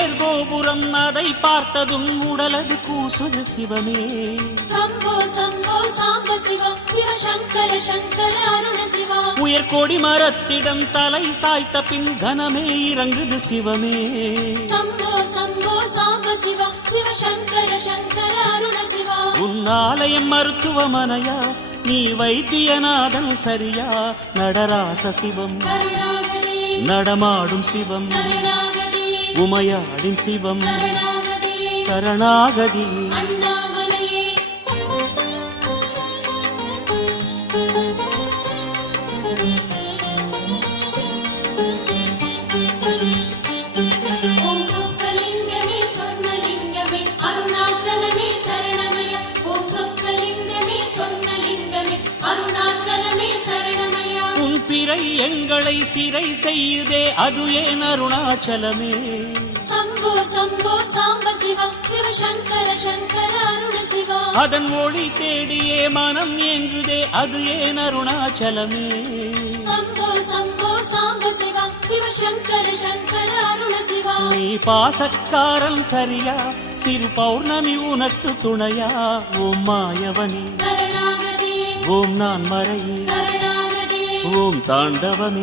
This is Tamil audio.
உயர் கோபுரம் அதை பார்த்ததும் உடலது கூசுது சிவமே. சம்போ சம்போ சாம்ப சிவா சிவ சங்கர சங்கர அருண சிவா. உயர் கொடி மரத்திடம் தலை சாய்த்த பின் கனமே இறங்குது சிவமே. சம்போ சம்போ சாம்ப சிவா சிவ சங்கர சங்கர அருண சிவா. உன்னாலயம் மருத்துவமனையா நீ வைத்தியநாதன் சரியா. நடராச சிவம் சரணாகதி நடமாடும் சிவம் சரணாகதி உமையாடின் சிவம் சரணாகதி சரணாகதி. அண்ணாமலையே ஓம் சொக்கலிங்கமே சொர்ணலிங்கமே அருணாச்சலமே சரணமய. ஓம் சொக்கலிங்கமே சொர்ணலிங்கமே அருணாச்சலமே சரணமய. உன் பிறை எங்களை சிறை செய்யுதே அது ஏன் அருணாச்சலமே. சம்போ சம்போ சாம்ப சிவா சிவ சங்கர சங்கர அருண சிவா. அதன் ஒளி தேடியே மனம் ஏங்குதே அது ஏன் அருணாச்சலமே. சம்போ சம்போ சாம்ப சிவா சிவ சங்கர சங்கர அருண சிவா. நீ பாசக்காரன் சரியா சிறு பௌர்ணமி உனக்கு துணையா. ஓம் மாயவனி சரணாகதி ஓம் நான் மறையே சரணாகதி ஓம் தாண்டவமே.